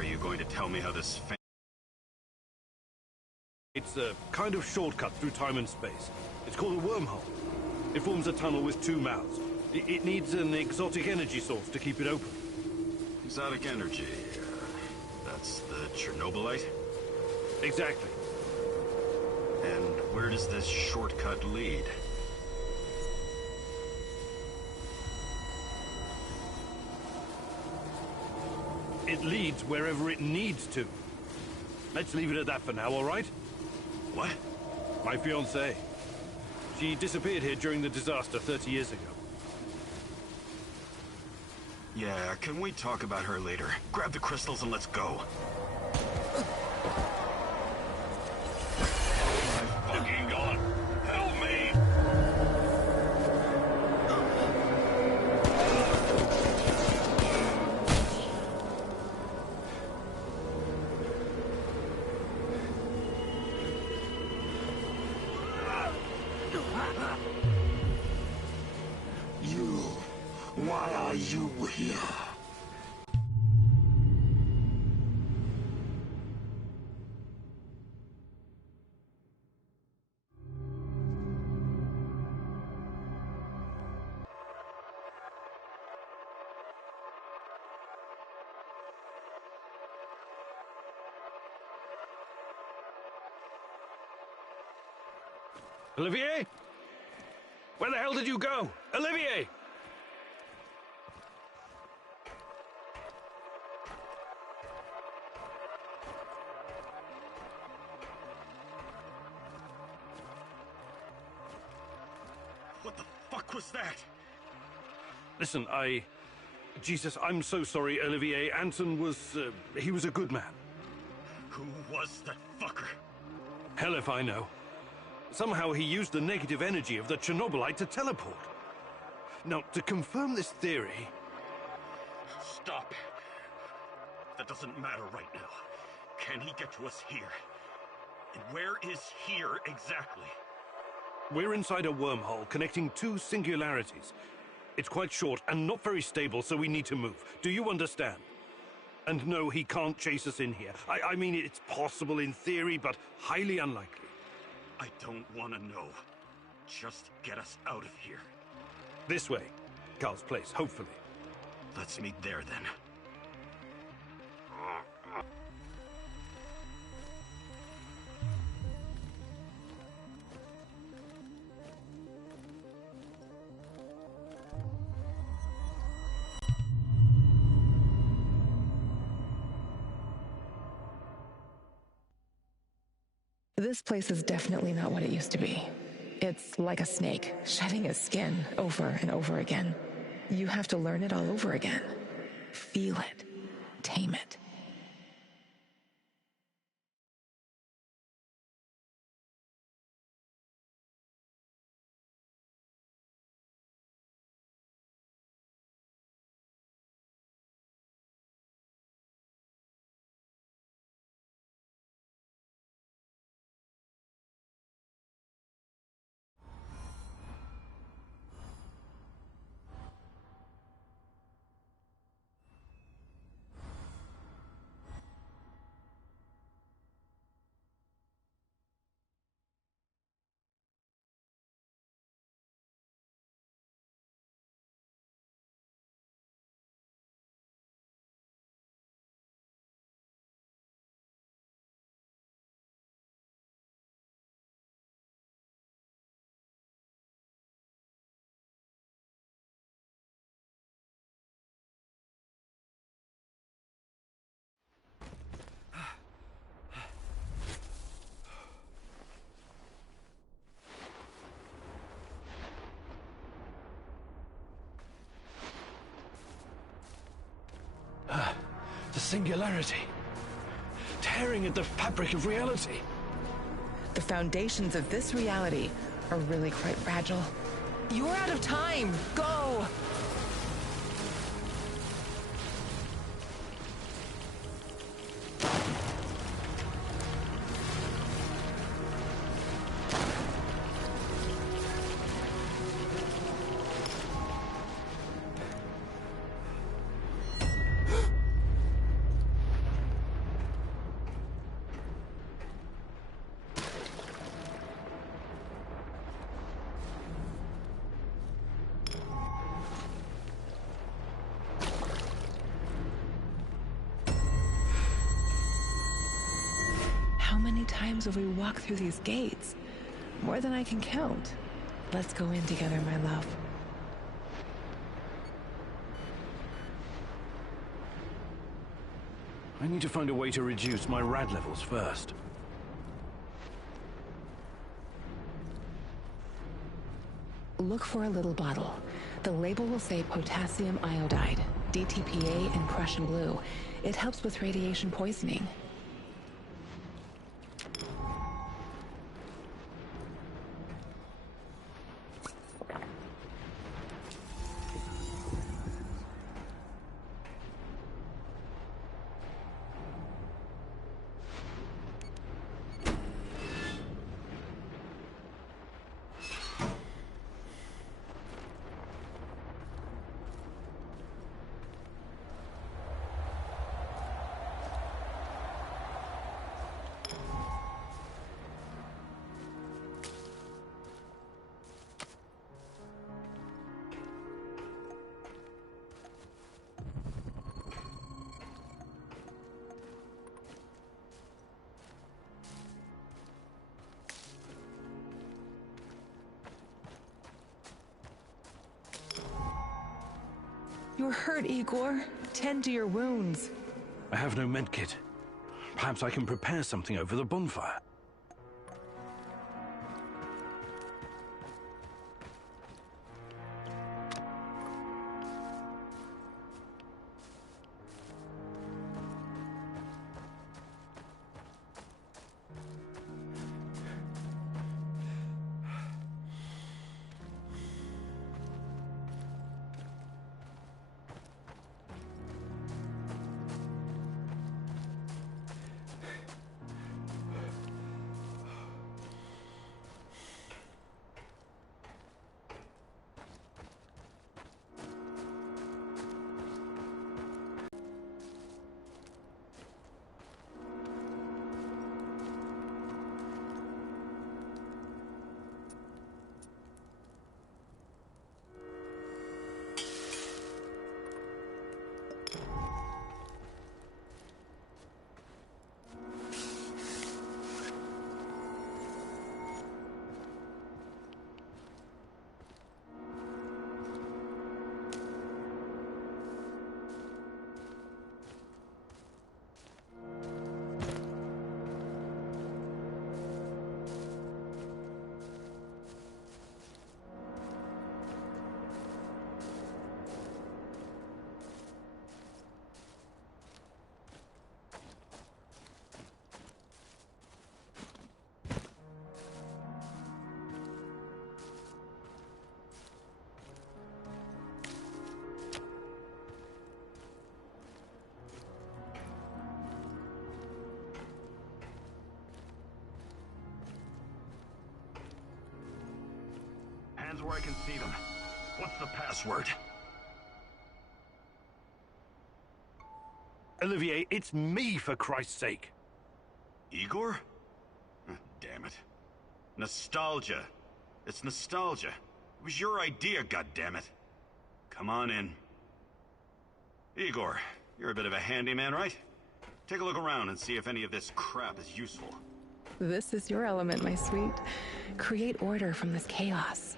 Are you going to tell me how this It's a kind of shortcut through time and space. It's called a wormhole. It forms a tunnel with two mouths. It needs an exotic energy source to keep it open. exotic energy? That's the Chernobylite? Exactly. And where does this shortcut lead? It leads wherever it needs to. Let's leave it at that for now, all right? What? My fiancée. She disappeared here during the disaster 30 years ago. Yeah, can we talk about her later? Grab the crystals and let's go. My fucking God! Help me! Why are you here? Olivier? Where the hell did you go? Olivier! What the fuck was that? Listen, Jesus, I'm so sorry, Olivier. Anton was, he was a good man. Who was that fucker? Hell if I know. Somehow he used the negative energy of the Chernobylite to teleport. Now, to confirm this theory... Stop. That doesn't matter right now. Can he get to us here? And where is here exactly? We're inside a wormhole connecting two singularities. It's quite short and not very stable, so we need to move. Do you understand? And no, he can't chase us in here. I mean, it's possible in theory, but highly unlikely. I don't want to know. Just get us out of here. This way. Carl's place, hopefully. Let's meet there, then. This place is definitely not what it used to be. It's like a snake, shedding its skin over and over again. You have to learn it all over again. Feel it. Tame it. The singularity. Tearing at the fabric of reality. The foundations of this reality are really quite fragile. You're out of time! Go! times have we walked through these gates? More than I can count. Let's go in together, my love. I need to find a way to reduce my rad levels first. Look for a little bottle. The label will say potassium iodide, DTPA, and Prussian blue. It helps with radiation poisoning. You're hurt, Igor. Tend to your wounds. I have no medkit. Perhaps I can prepare something over the bonfire. Hands where I can see them. What's the password? Olivier, it's me, for Christ's sake. Igor? Damn it. Nostalgia. It's nostalgia. It was your idea, goddammit. Come on in. Igor, you're a bit of a handyman, right? Take a look around and see if any of this crap is useful. This is your element, my sweet. Create order from this chaos.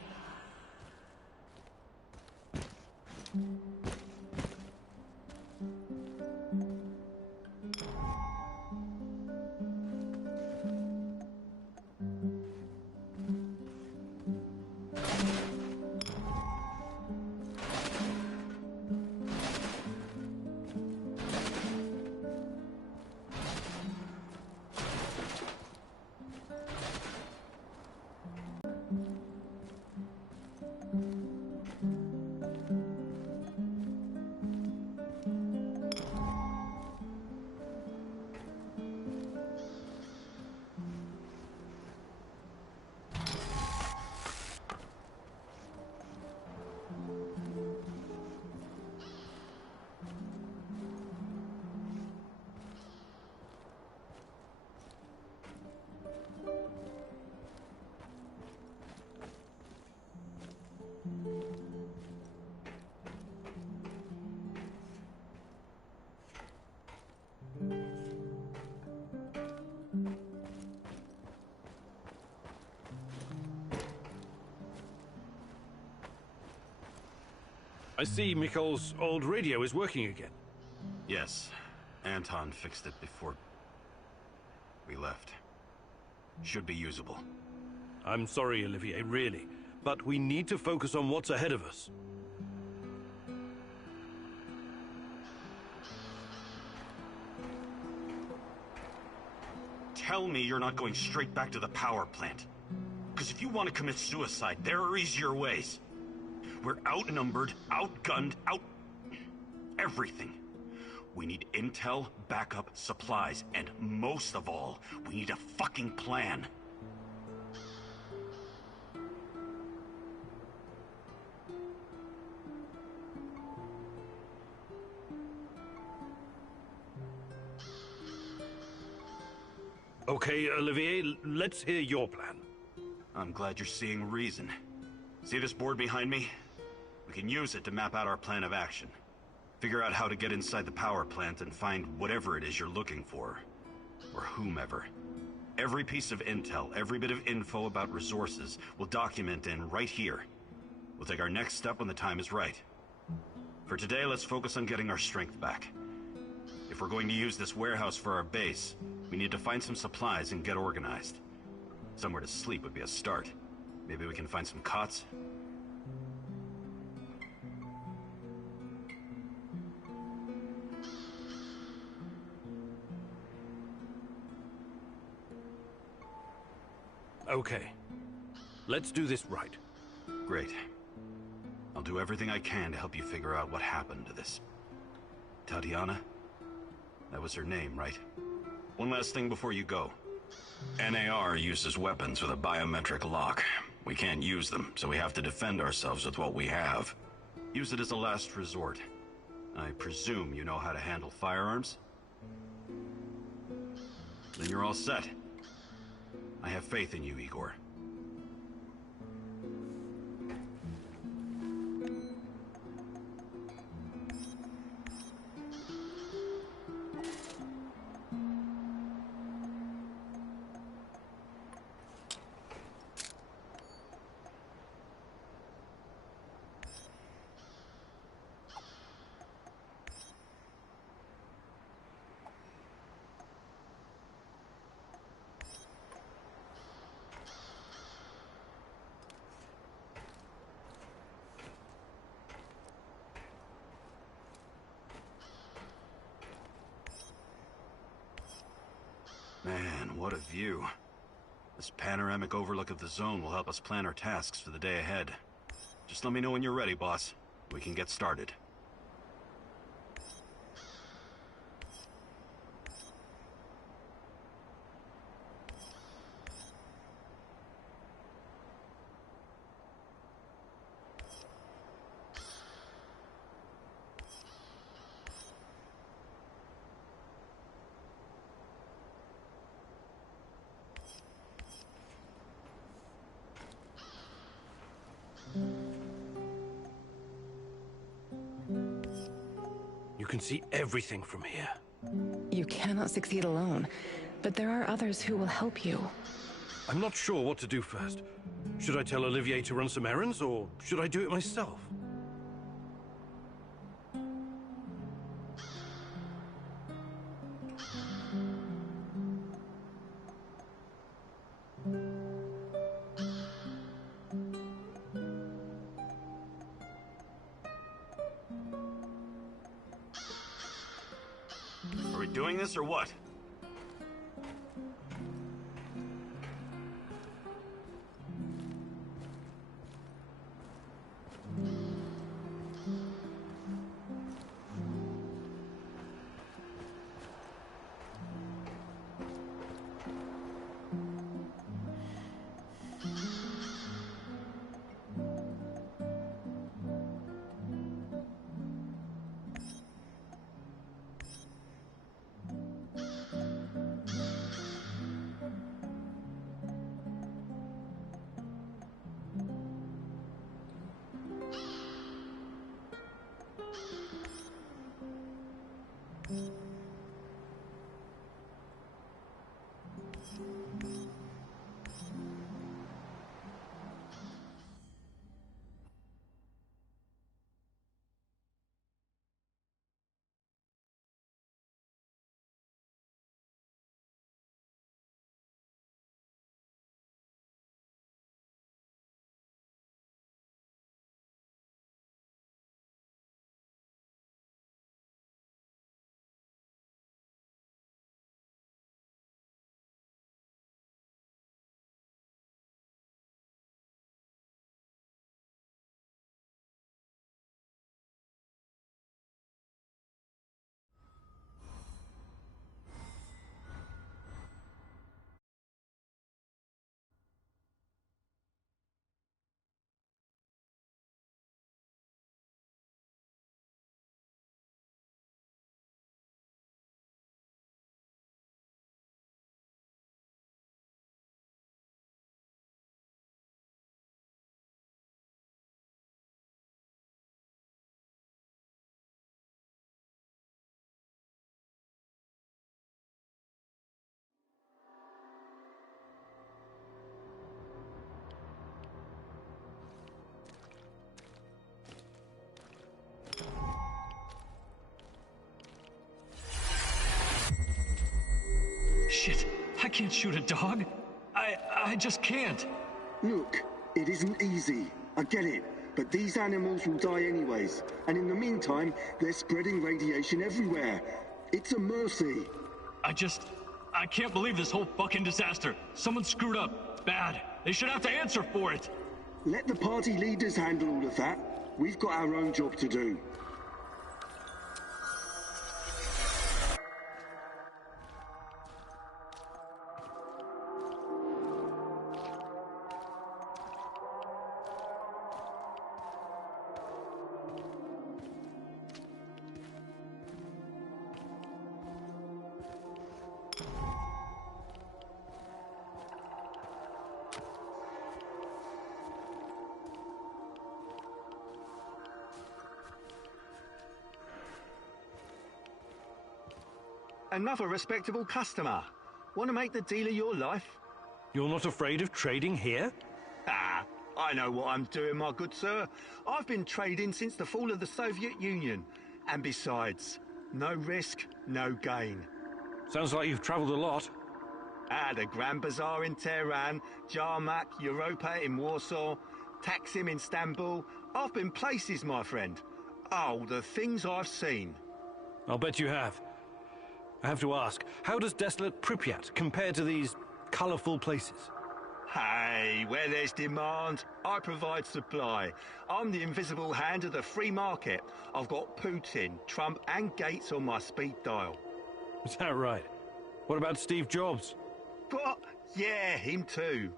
I see Mikol's old radio is working again. Yes, Anton fixed it before we left. Should be usable. I'm sorry, Olivier, really. But we need to focus on what's ahead of us. Tell me you're not going straight back to the power plant. Because if you want to commit suicide, there are easier ways. We're outnumbered, outgunned, everything. We need intel, backup, supplies, and most of all, we need a fucking plan. Okay, Olivier, let's hear your plan. I'm glad you're seeing reason. See this board behind me? We can use it to map out our plan of action. Figure out how to get inside the power plant and find whatever it is you're looking for. Or whomever. Every piece of intel, every bit of info about resources, we'll document in right here. We'll take our next step when the time is right. For today, let's focus on getting our strength back. If we're going to use this warehouse for our base, we need to find some supplies and get organized. Somewhere to sleep would be a start. Maybe we can find some cots? Okay. Let's do this right. Great. I'll do everything I can to help you figure out what happened to this... Tatiana? That was her name, right? One last thing before you go. NAR uses weapons with a biometric lock. We can't use them, so we have to defend ourselves with what we have. Use it as a last resort. I presume you know how to handle firearms? Then you're all set. I have faith in you, Igor. Man, what a view. This panoramic overlook of the zone will help us plan our tasks for the day ahead. Just let me know when you're ready, boss. We can get started. You can see everything from here. You cannot succeed alone, but there are others who will help you. I'm not sure what to do first. Should I tell Olivier to run some errands, or should I do it myself? Are we doing this or what? can't shoot a dog. I just can't. Look, it isn't easy. I get it. But these animals will die anyways. And in the meantime, they're spreading radiation everywhere. It's a mercy. I can't believe this whole fucking disaster. Someone screwed up. Bad. They should have to answer for it. Let the party leaders handle all of that. We've got our own job to do. Another respectable customer. Want to make the deal of your life? You're not afraid of trading here? Ah, I know what I'm doing, my good sir. I've been trading since the fall of the Soviet Union. And besides, no risk, no gain. Sounds like you've traveled a lot. The Grand Bazaar in Tehran, Jarmak, Europa in Warsaw, Taksim in Istanbul. I've been places, my friend. Oh, the things I've seen. I'll bet you have. I have to ask, how does desolate Pripyat compare to these colourful places? Hey, where there's demand, I provide supply. I'm the invisible hand of the free market. I've got Putin, Trump and Gates on my speed dial. Is that right? What about Steve Jobs? What? Yeah, him too.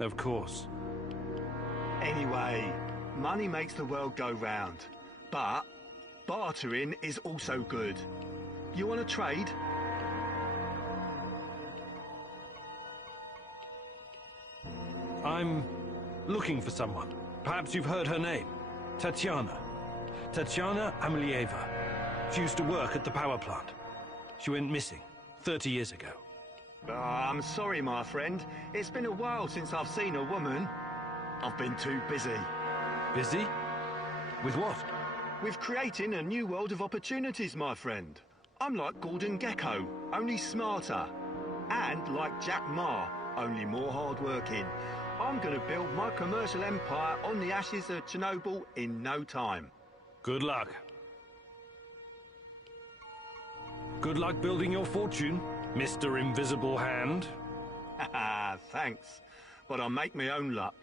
Of course. Anyway, money makes the world go round. But bartering is also good. You want to trade? I'm looking for someone. Perhaps you've heard her name. Tatiana. Tatiana Amelieva. She used to work at the power plant. She went missing 30 years ago. I'm sorry, my friend. It's been a while since I've seen a woman. I've been too busy. Busy? With what? With creating a new world of opportunities, my friend. I'm like Gordon Gecko, only smarter. And like Jack Ma, only more hardworking. I'm gonna build my commercial empire on the ashes of Chernobyl in no time. Good luck. Good luck building your fortune, Mr. Invisible Hand. Haha, thanks. But I'll make my own luck.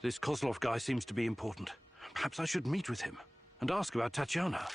This Kozlov guy seems to be important. Perhaps I should meet with him and ask about Tatiana.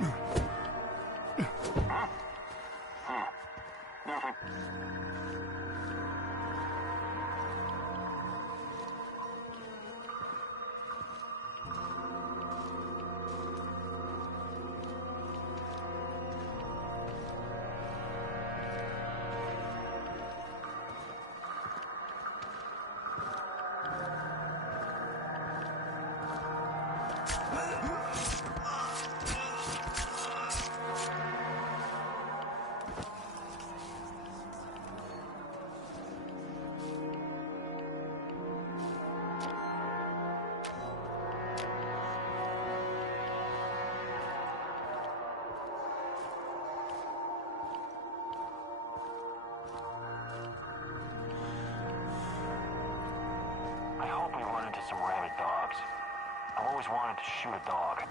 Nothing. I hope we run into some rabid dogs. I've always wanted to shoot a dog.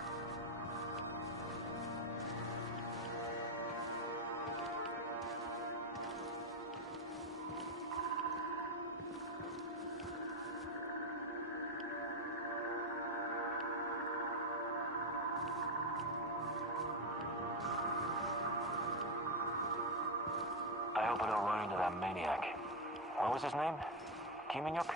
I hope I don't run into that maniac. What was his name? Kimanyuk?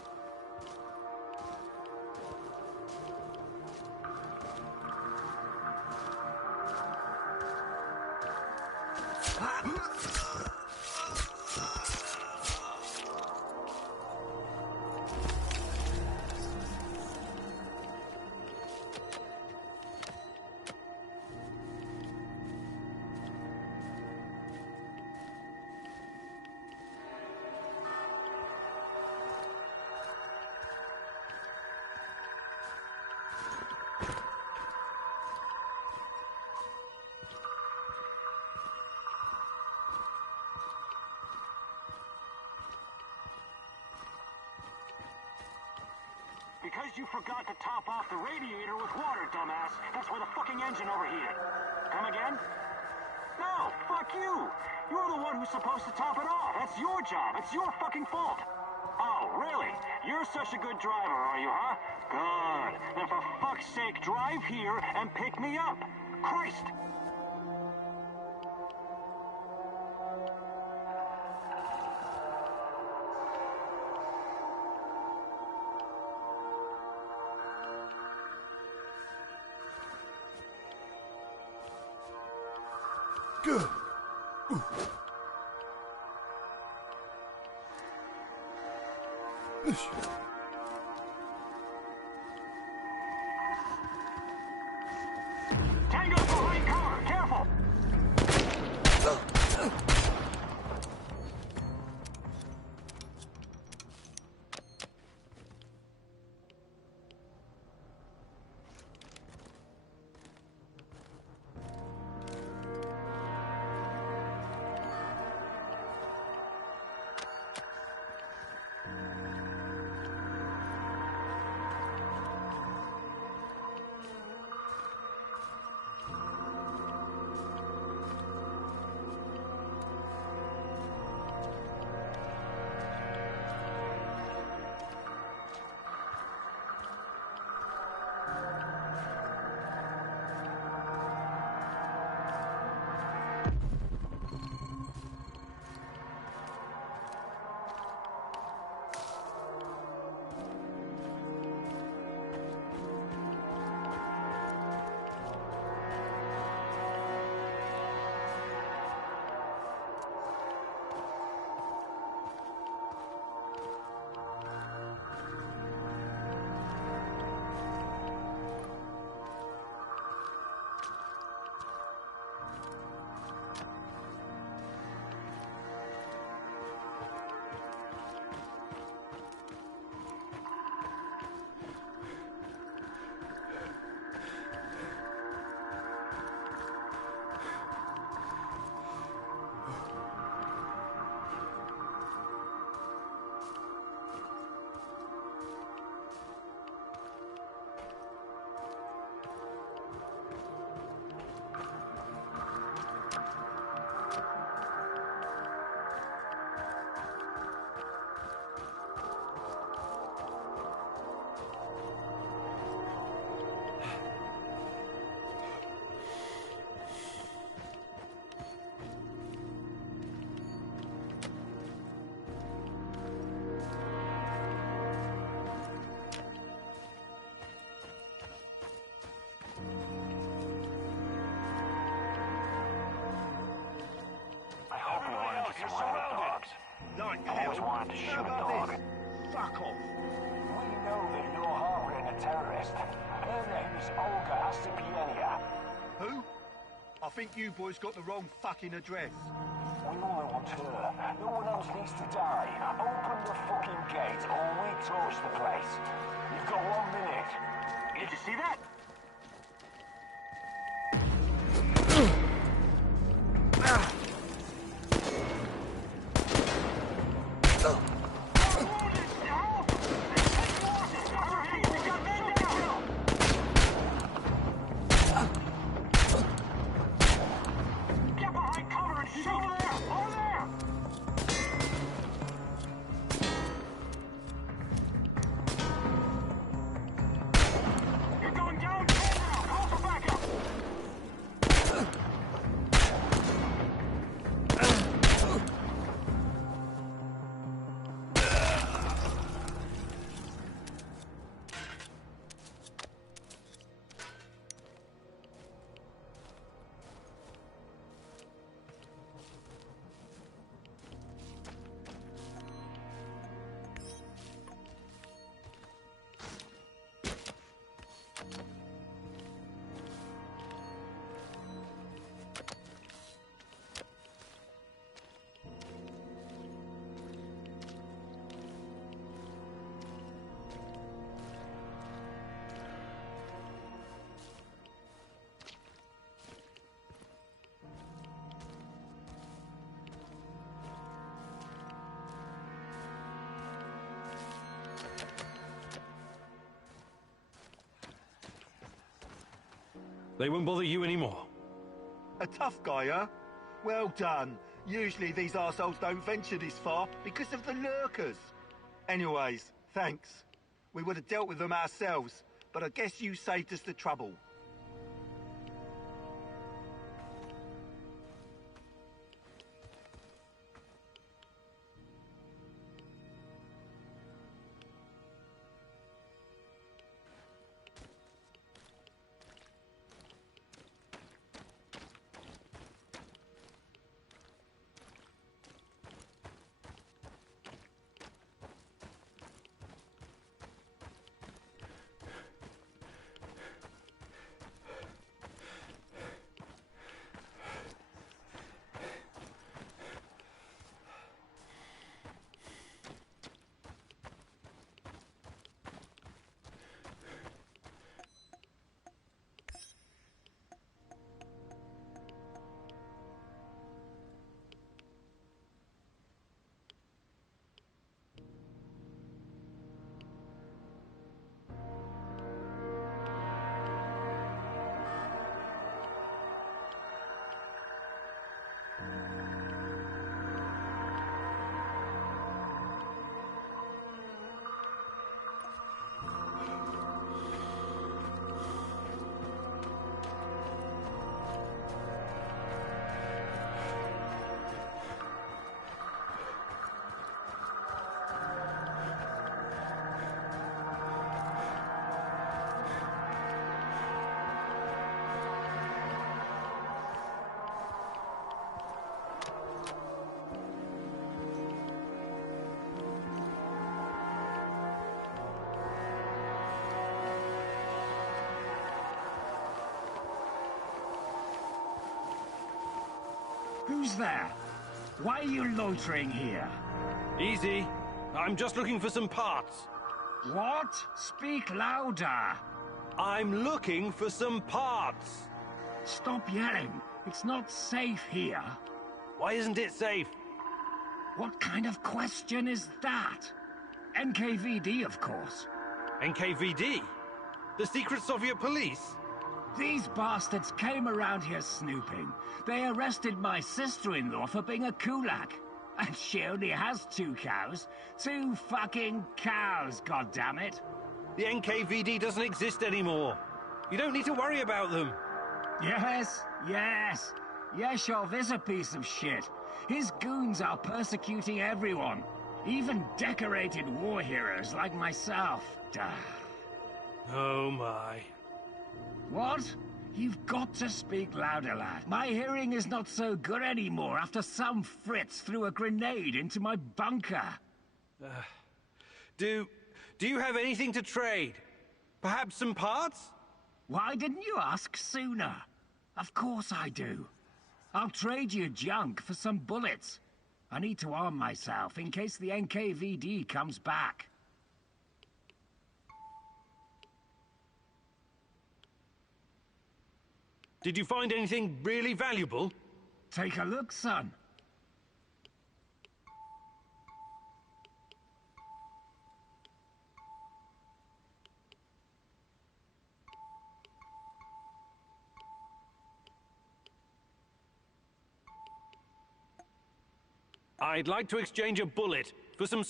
Because you forgot to top off the radiator with water, dumbass. That's where the fucking engine overheated. Come again? No, fuck you. You're the one who's supposed to top it off. That's your job. It's your fucking fault. Oh, really? You're such a good driver, are you, huh? Good. Then for fuck's sake, drive here and pick me up. Christ! Good. Tango's behind cover. Careful! time to shoot a dog. Fuck off. We know that you're harboring a terrorist. Her name is Olga Astipienia. Who? I think you boys got the wrong fucking address. We only want her. No one else needs to die. Open the fucking gate or we torch the place. You've got 1 minute. Did you see that? They won't bother you anymore. A tough guy, huh? Well done. Usually these arseholes don't venture this far because of the lurkers. Anyways, thanks. We would have dealt with them ourselves, but I guess you saved us the trouble. Who's there? Why are you loitering here? Easy. I'm just looking for some parts. What? Speak louder. I'm looking for some parts. Stop yelling. It's not safe here. Why isn't it safe? What kind of question is that? NKVD, of course. NKVD? The secret Soviet police? These bastards came around here snooping. They arrested my sister-in-law for being a kulak. And she only has 2 cows. 2 fucking cows, goddammit. The NKVD doesn't exist anymore. You don't need to worry about them. Yes. Yeshov is a piece of shit. His goons are persecuting everyone. Even decorated war heroes like myself. Duh. Oh my. What? You've got to speak louder, lad. My hearing is not so good anymore after some Fritz threw a grenade into my bunker. Do you have anything to trade? Perhaps some parts? Why didn't you ask sooner? Of course I do. I'll trade you junk for some bullets. I need to arm myself in case the NKVD comes back. Did you find anything really valuable? Take a look, son. I'd like to exchange a bullet for some...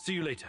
See you later.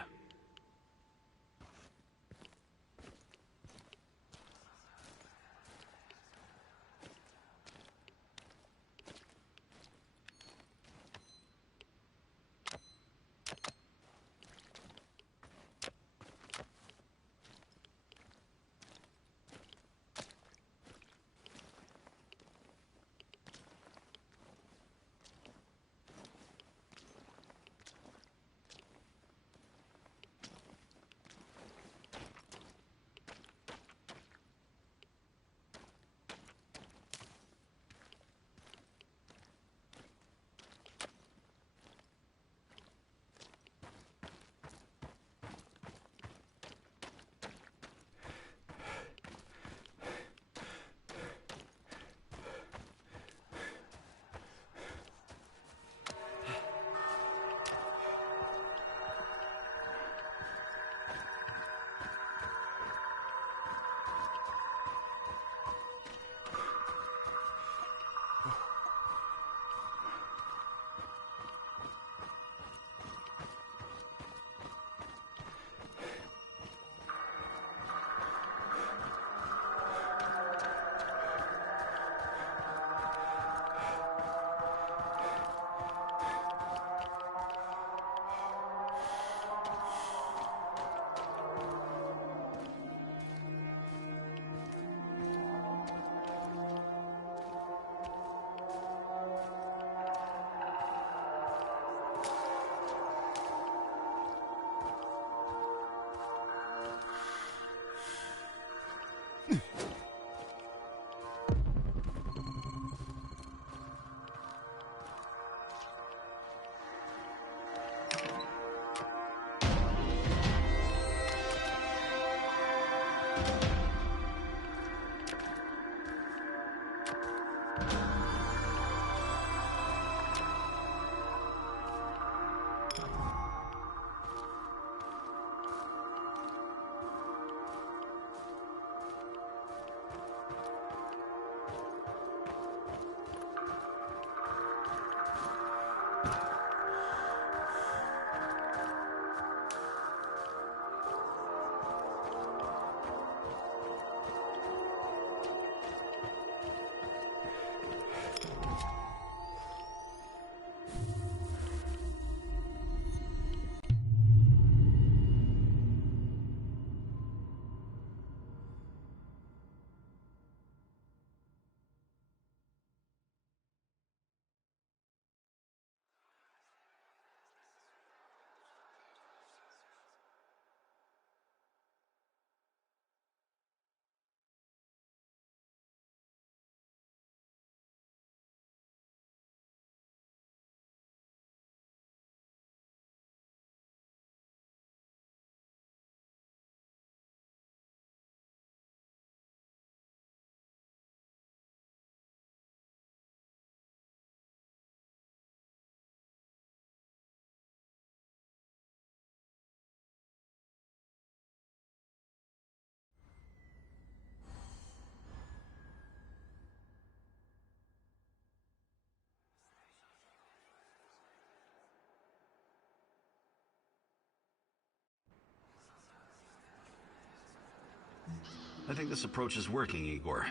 I think this approach is working, Igor.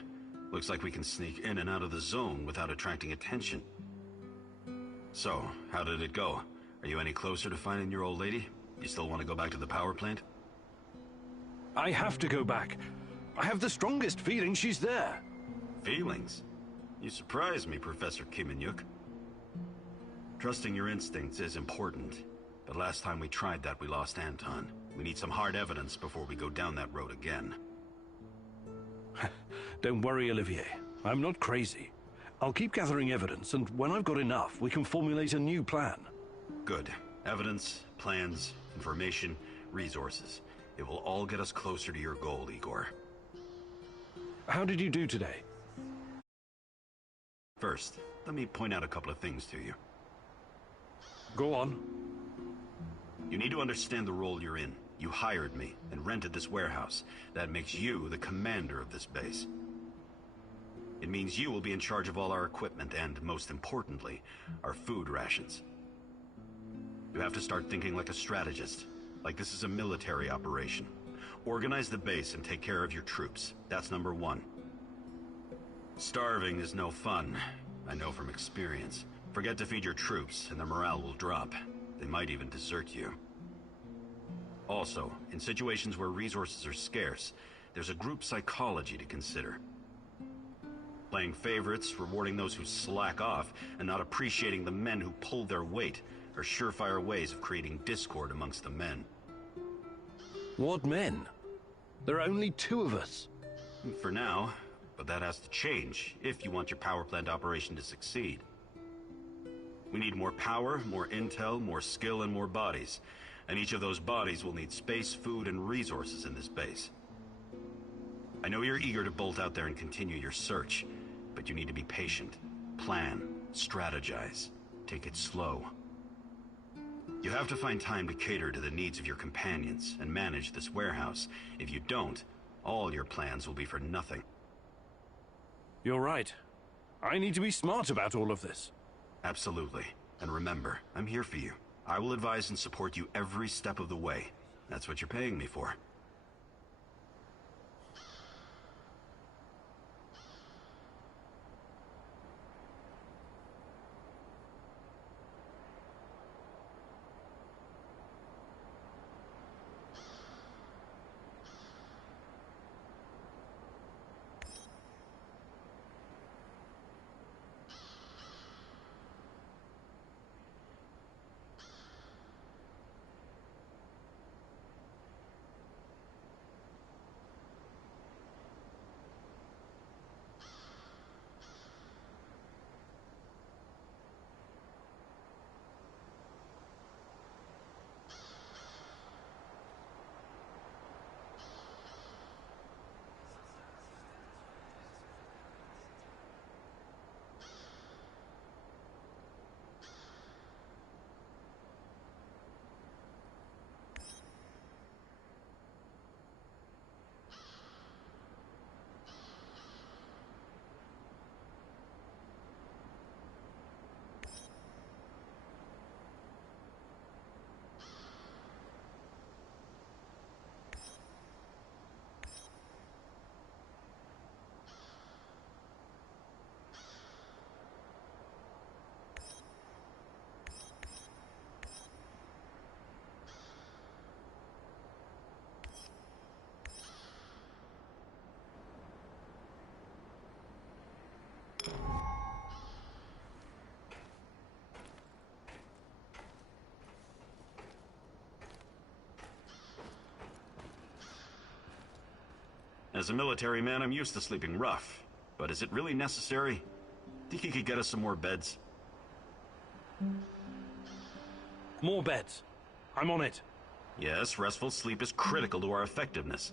Looks like we can sneak in and out of the zone without attracting attention. So, how did it go? Are you any closer to finding your old lady? You still want to go back to the power plant? I have to go back. I have the strongest feeling she's there. Feelings? You surprise me, Professor Kiminyuk. Trusting your instincts is important, but last time we tried that, we lost Anton. We need some hard evidence before we go down that road again. Don't worry, Olivier. I'm not crazy. I'll keep gathering evidence, and when I've got enough, we can formulate a new plan. Good. Evidence, plans, information, resources. It will all get us closer to your goal, Igor. How did you do today? First, let me point out a couple of things to you. Go on. You need to understand the role you're in. You hired me and rented this warehouse. That makes you the commander of this base. It means you will be in charge of all our equipment and, most importantly, our food rations. You have to start thinking like a strategist, like this is a military operation. Organize the base and take care of your troops. That's number one. Starving is no fun. I know from experience. Forget to feed your troops and their morale will drop. They might even desert you. Also, in situations where resources are scarce, there's a group psychology to consider. Playing favorites, rewarding those who slack off, and not appreciating the men who pull their weight are surefire ways of creating discord amongst the men. What men? There are only 2 of us. For now, but that has to change if you want your power plant operation to succeed. We need more power, more intel, more skill, and more bodies. And each of those bodies will need space, food, and resources in this base. I know you're eager to bolt out there and continue your search, but you need to be patient. Plan, strategize, take it slow. You have to find time to cater to the needs of your companions and manage this warehouse. If you don't, all your plans will be for nothing. You're right. I need to be smart about all of this. Absolutely. And remember, I'm here for you. I will advise and support you every step of the way. That's what you're paying me for. As a military man, I'm used to sleeping rough. But is it really necessary? Think you could get us some more beds? More beds. I'm on it. Yes, restful sleep is critical to our effectiveness.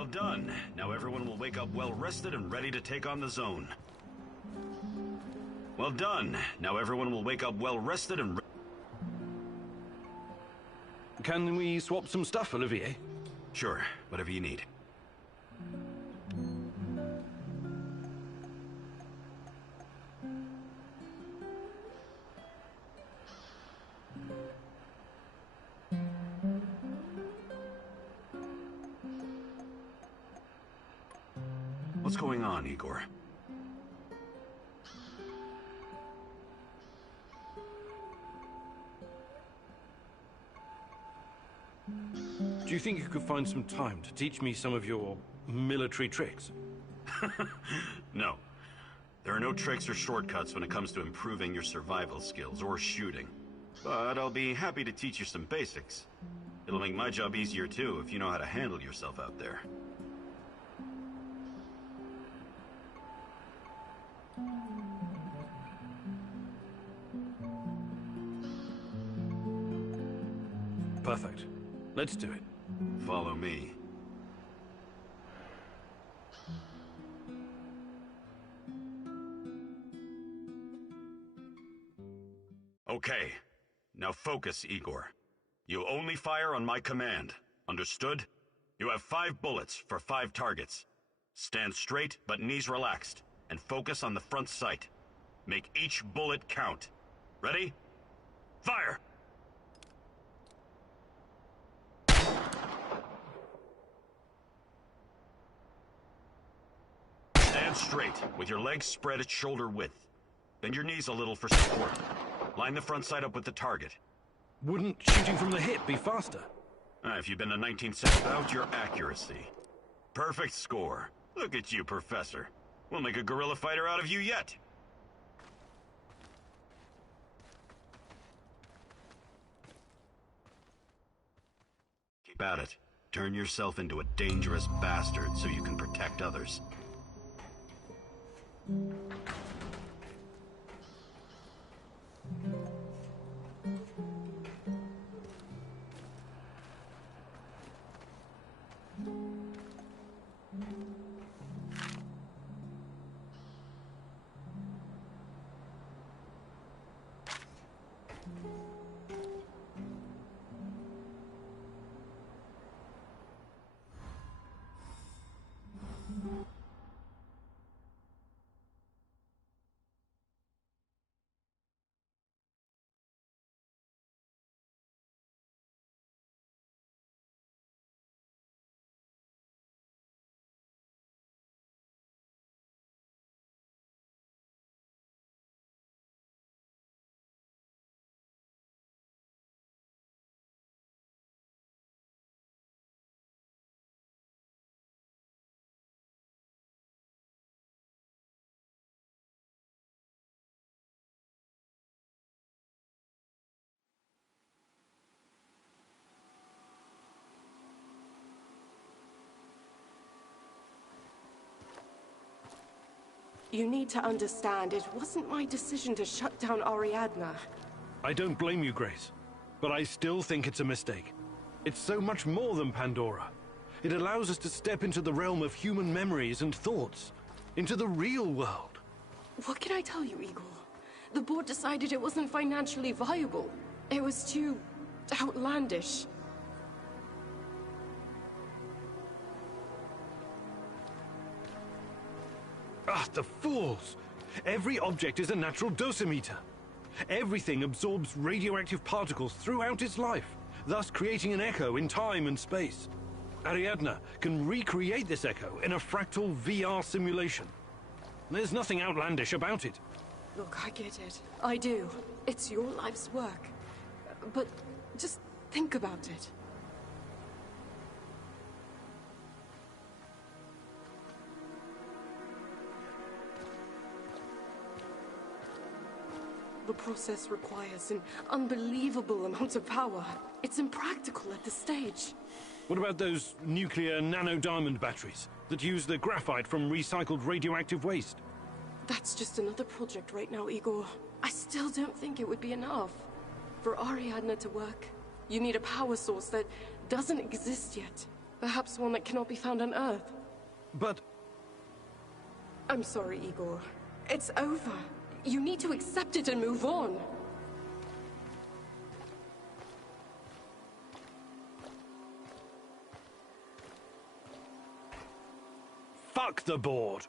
Well done. Now everyone will wake up well-rested and ready to take on the zone. Well done. Now everyone will wake up well-rested and... Can we swap some stuff, Olivier? Sure, whatever you need. What's going on, Igor? Do you think you could find some time to teach me some of your military tricks? No. There are no tricks or shortcuts when it comes to improving your survival skills or shooting. But I'll be happy to teach you some basics. It'll make my job easier too if you know how to handle yourself out there. Perfect. Let's do it. Follow me. Okay. Now focus, Igor. You only fire on my command. Understood? You have 5 bullets for 5 targets. Stand straight, but knees relaxed, and focus on the front sight. Make each bullet count. Ready? Fire! Stand straight, with your legs spread at shoulder width. Bend your knees a little for support. Line the front sight up with the target. Wouldn't shooting from the hip be faster? If you've been a 19th century about your accuracy. Perfect score. Look at you, Professor. We'll make a guerrilla fighter out of you yet. Keep at it. Turn yourself into a dangerous bastard so you can protect others. You need to understand, it wasn't my decision to shut down Ariadna. I don't blame you, Grace. But I still think it's a mistake. It's so much more than Pandora. It allows us to step into the realm of human memories and thoughts. Into the real world. What can I tell you, Eagle? The board decided it wasn't financially viable. It was too... outlandish. Ah, the fools! Every object is a natural dosimeter. Everything absorbs radioactive particles throughout its life, thus creating an echo in time and space. Ariadna can recreate this echo in a fractal VR simulation. There's nothing outlandish about it. Look, I get it. I do. It's your life's work. But just think about it. The process requires an unbelievable amount of power. It's impractical at this stage. What about those nuclear nanodiamond batteries that use the graphite from recycled radioactive waste? That's just another project right now, Igor. I still don't think it would be enough. For Ariadna to work, you need a power source that doesn't exist yet. Perhaps one that cannot be found on Earth. But... I'm sorry, Igor. It's over. You need to accept it and move on. Fuck the board.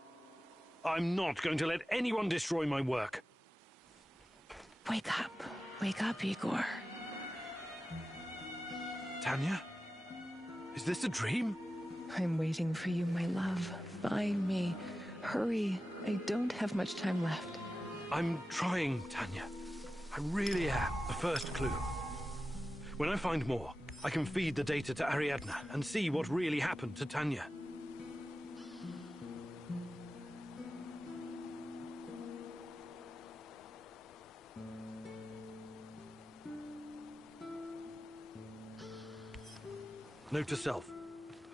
I'm not going to let anyone destroy my work. Wake up. Wake up, Igor. Tanya? Is this a dream? I'm waiting for you, my love. Find me. Hurry. I don't have much time left. I'm trying, Tanya. I really am. The first clue. When I find more, I can feed the data to Ariadna and see what really happened to Tanya. Note to self.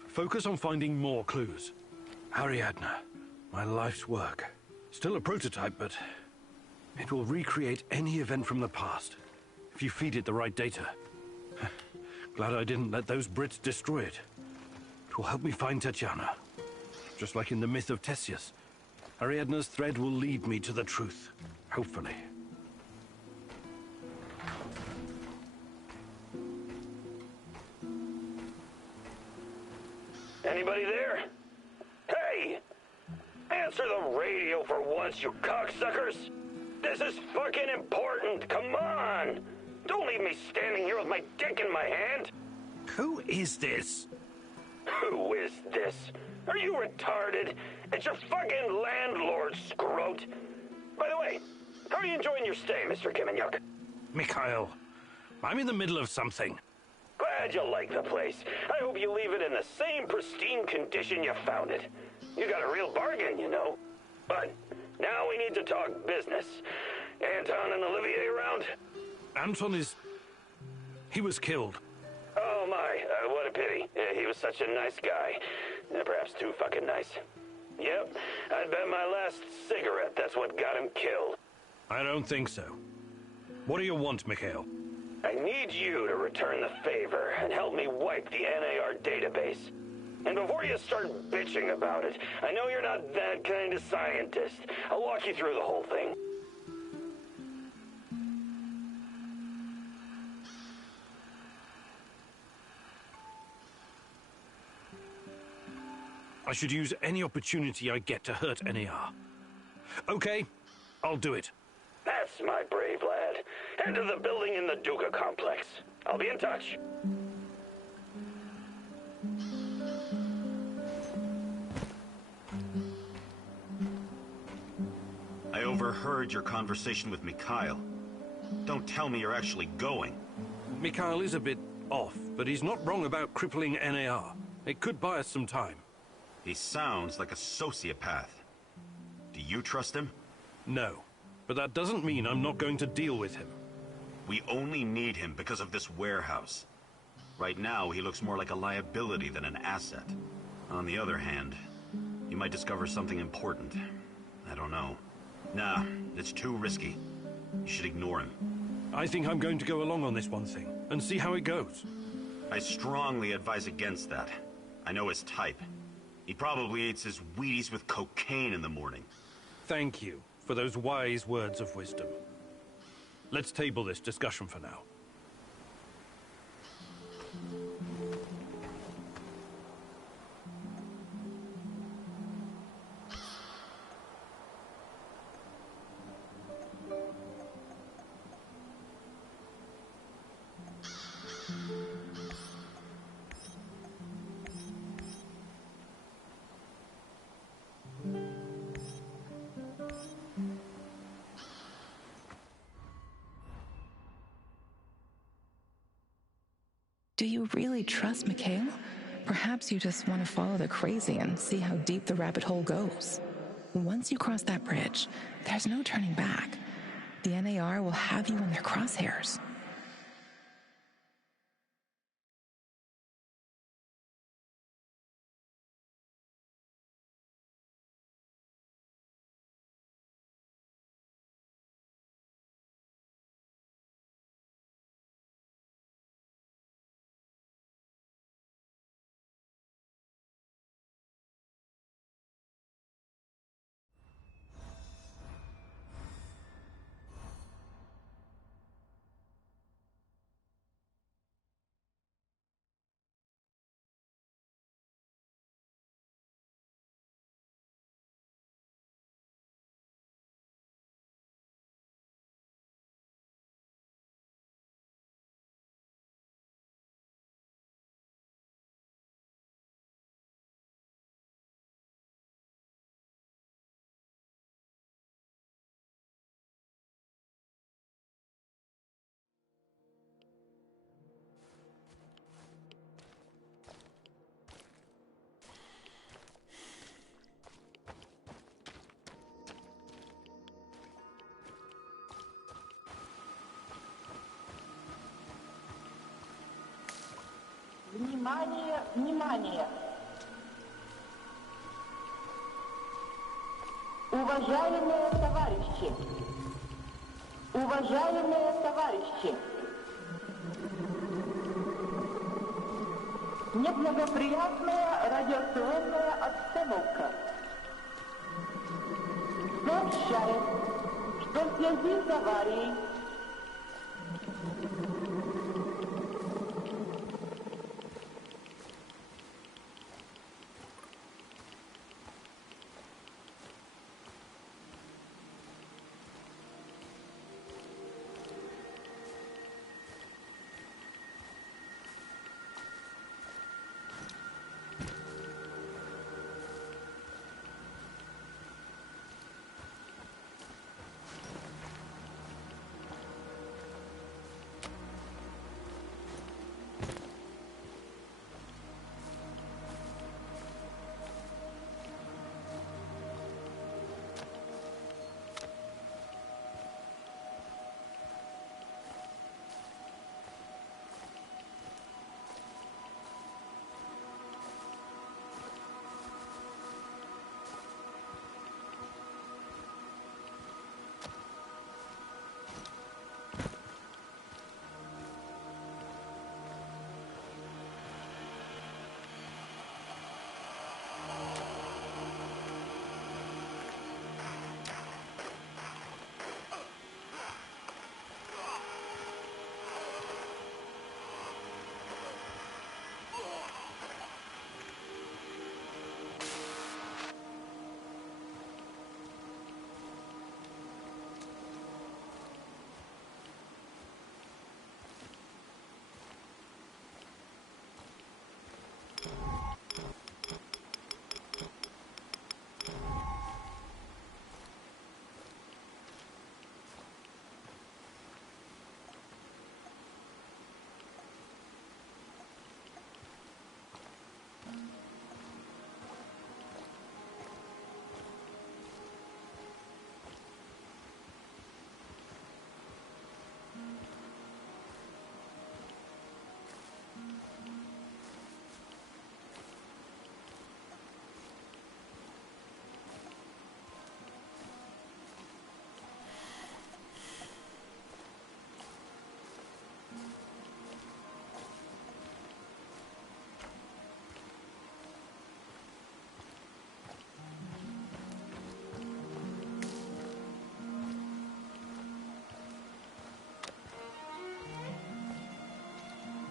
Focus on finding more clues. Ariadna, my life's work. Still a prototype, but it will recreate any event from the past if you feed it the right data. Glad I didn't let those Brits destroy it. It will help me find Tatiana. Just like in the myth of Theseus, Ariadna's thread will lead me to the truth, hopefully. Anybody there? Hey! Answer the radio for once, you cocksuckers! This is fucking important, come on! Don't leave me standing here with my dick in my hand! Who is this? Who is this? Are you retarded? It's your fucking landlord, scrote! By the way, how are you enjoying your stay, Mr. Kiminyuk? Mikhail, I'm in the middle of something. Glad you like the place. I hope you leave it in the same pristine condition you found it. You got a real bargain, you know. But now we need to talk business. Anton and Olivier around? Anton is... he was killed. Oh my, what a pity. He was such a nice guy. Perhaps too fucking nice. Yep, I bet my last cigarette that's what got him killed. I don't think so. What do you want, Mikhail? I need you to return the favor and help me wipe the NAR database. And before you start bitching about it, I know you're not that kind of scientist. I'll walk you through the whole thing. I should use any opportunity I get to hurt NAR. Okay, I'll do it. That's my brave lad. Head to the building in the Duca complex. I'll be in touch. I overheard your conversation with Mikhail. Don't tell me you're actually going. Mikhail is a bit off, but he's not wrong about crippling NAR. It could buy us some time. He sounds like a sociopath. Do you trust him? No, but that doesn't mean I'm not going to deal with him. We only need him because of this warehouse. Right now, he looks more like a liability than an asset. On the other hand, you might discover something important. I don't know. Nah, it's too risky. You should ignore him. I think I'm going to go along on this one thing, and see how it goes. I strongly advise against that. I know his type. He probably eats his Wheaties with cocaine in the morning. Thank you for those wise words of wisdom. Let's table this discussion for now. Do you really trust Mikhail? Perhaps you just want to follow the crazy and see how deep the rabbit hole goes. Once you cross that bridge, there's no turning back. The NAR will have you in their crosshairs. Внимание, внимание! Уважаемые товарищи! Уважаемые товарищи! Неблагоприятная радиационная обстановка. Сообщает, что в связи с аварией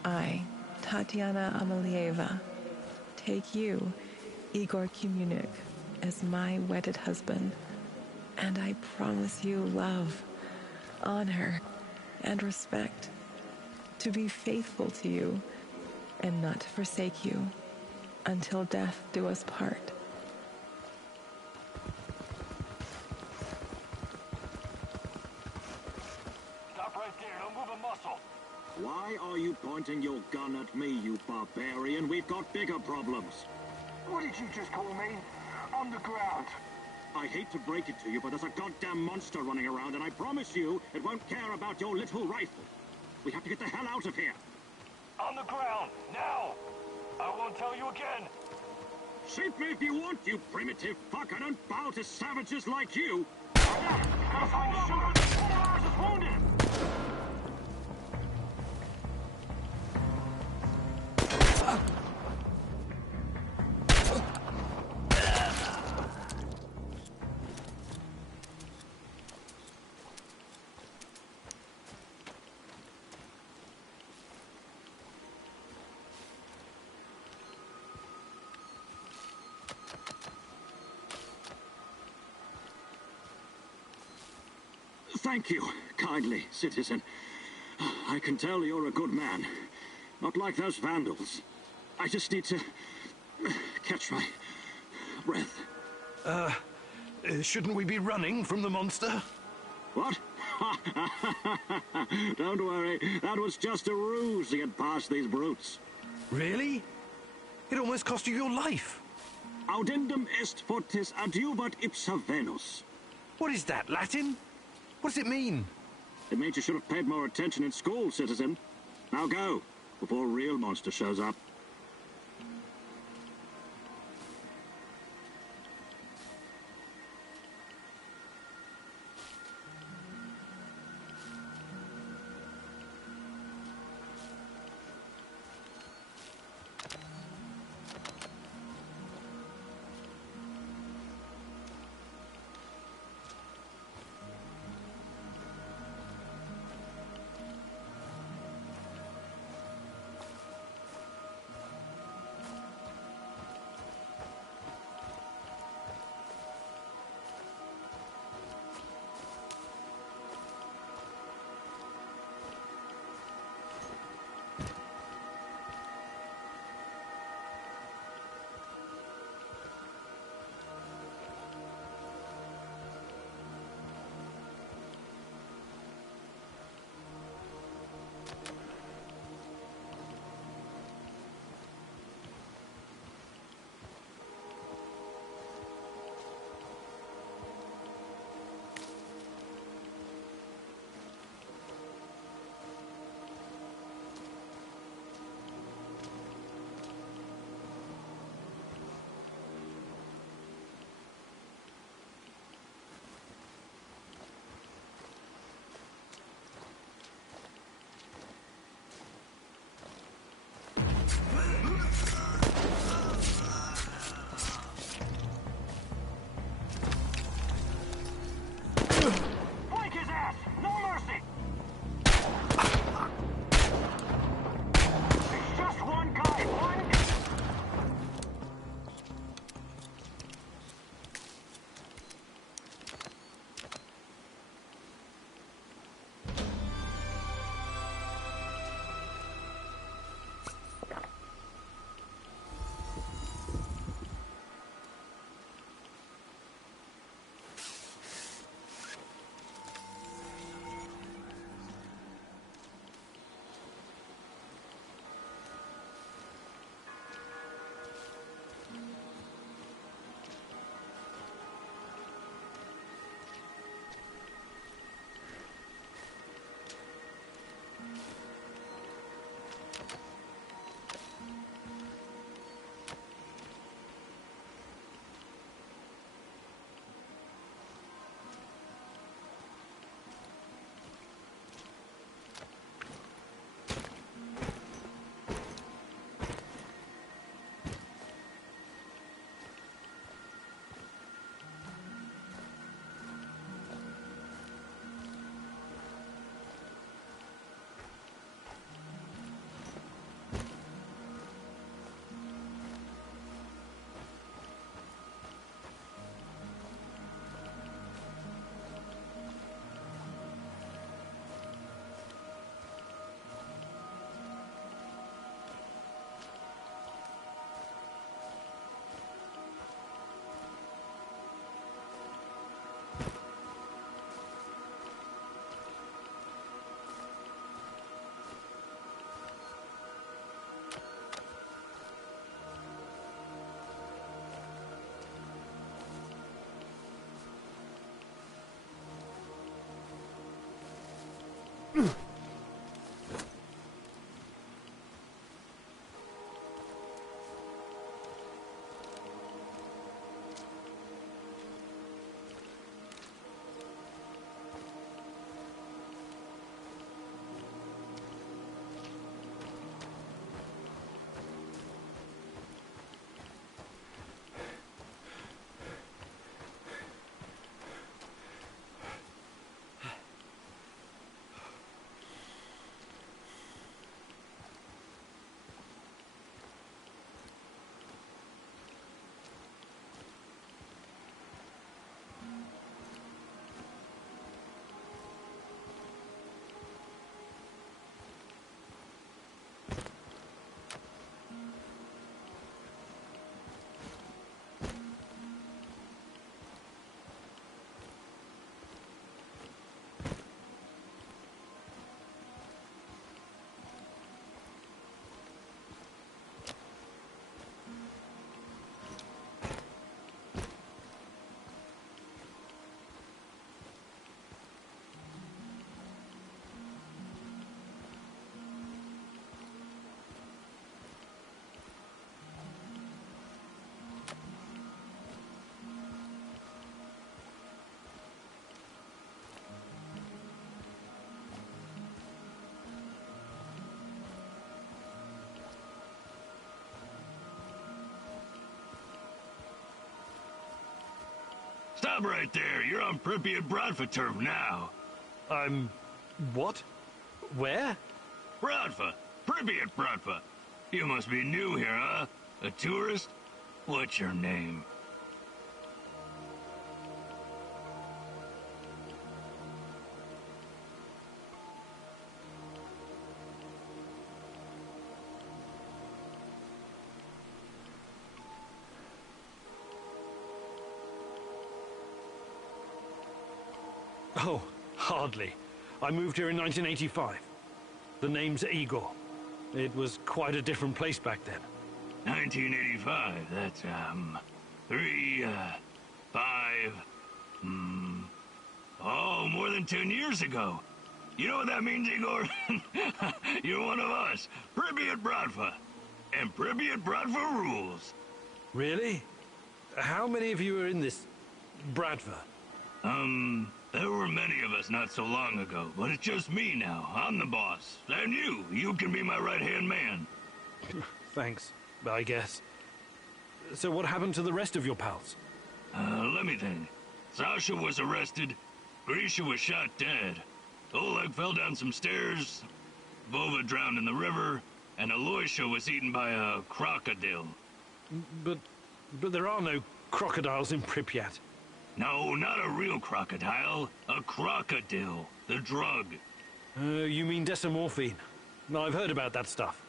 I, Tatiana Amelieva, take you, Igor Kumunik, as my wedded husband, and I promise you love, honor, and respect, to be faithful to you and not to forsake you until death do us part. Stop right there. Don't move a muscle. Why are you pointing your gun at me, you barbarian? We've got bigger problems. What did you just call me? On the ground. I hate to break it to you, but there's a goddamn monster running around, and I promise you it won't care about your little rifle. We have to get the hell out of here. On the ground, now! I won't tell you again. Shoot me if you want, you primitive fuck. I don't bow to savages like you. Gotta find the shooter. One of ours is wounded. Thank you, kindly, citizen. I can tell you're a good man. Not like those vandals. I just need to catch my breath. Shouldn't we be running from the monster? What? Don't worry, that was just a ruse to get past these brutes. Really? It almost cost you your life. Audendum est fortis adiuvat ipsa Venus. What is that, Latin? What does it mean? It means you should have paid more attention in school, citizen. Now go, before a real monster shows up. Stop right there. You're on Pripyat Bratva turf now. I'm... what? Where? Bratva. Pripyat Bratva. You must be new here, huh? A tourist? What's your name? Oh, hardly. I moved here in 1985. The name's Igor. It was quite a different place back then. 1985, that's, 5, more than 10 years ago. You know what that means, Igor? You're one of us, Pripyat Bratva. And Pripyat Bratva rules. Really? How many of you are in this Bratva? There were many of us not so long ago, but it's just me now. I'm the boss. And you can be my right-hand man. Thanks, I guess. So what happened to the rest of your pals? Let me think. Sasha was arrested. Grisha was shot dead. Oleg fell down some stairs. Vova drowned in the river. And Aloysia was eaten by a crocodile. But there are no crocodiles in Pripyat. No, not a real crocodile. A crocodile. The drug. You mean decimorphine? I've heard about that stuff.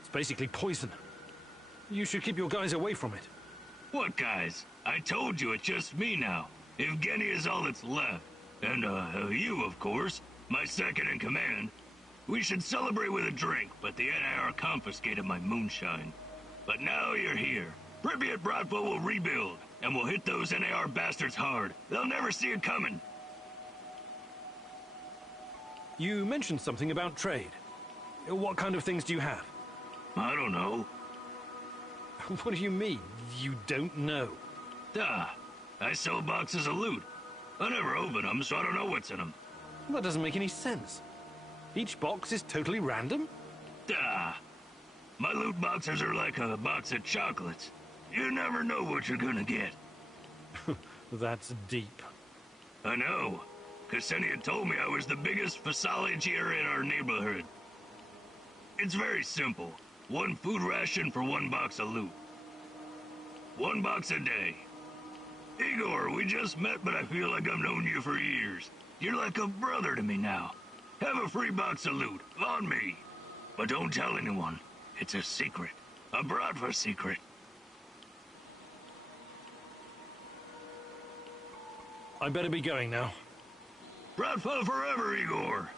It's basically poison. You should keep your guys away from it. What guys? I told you it's just me now. Evgeny is all that's left. And, you, of course. My second in command. We should celebrate with a drink, but the NIR confiscated my moonshine. But now you're here. Pripyat Bratva will rebuild, and we'll hit those NAR bastards hard. They'll never see it coming. You mentioned something about trade. What kind of things do you have? I don't know. What do you mean, you don't know? I sell boxes of loot. I never open them, so I don't know what's in them. That doesn't make any sense. Each box is totally random? My loot boxes are like a box of chocolates. You never know what you're gonna get. That's deep. I know. Ksenia told me I was the biggest facilitator in our neighborhood. It's very simple. 1 food ration for 1 box of loot. 1 box a day. Igor, we just met, but I feel like I've known you for years. You're like a brother to me now. Have a free box of loot, on me. But don't tell anyone. It's a secret. A Bratva secret. I better be going now. Bratva forever, Igor!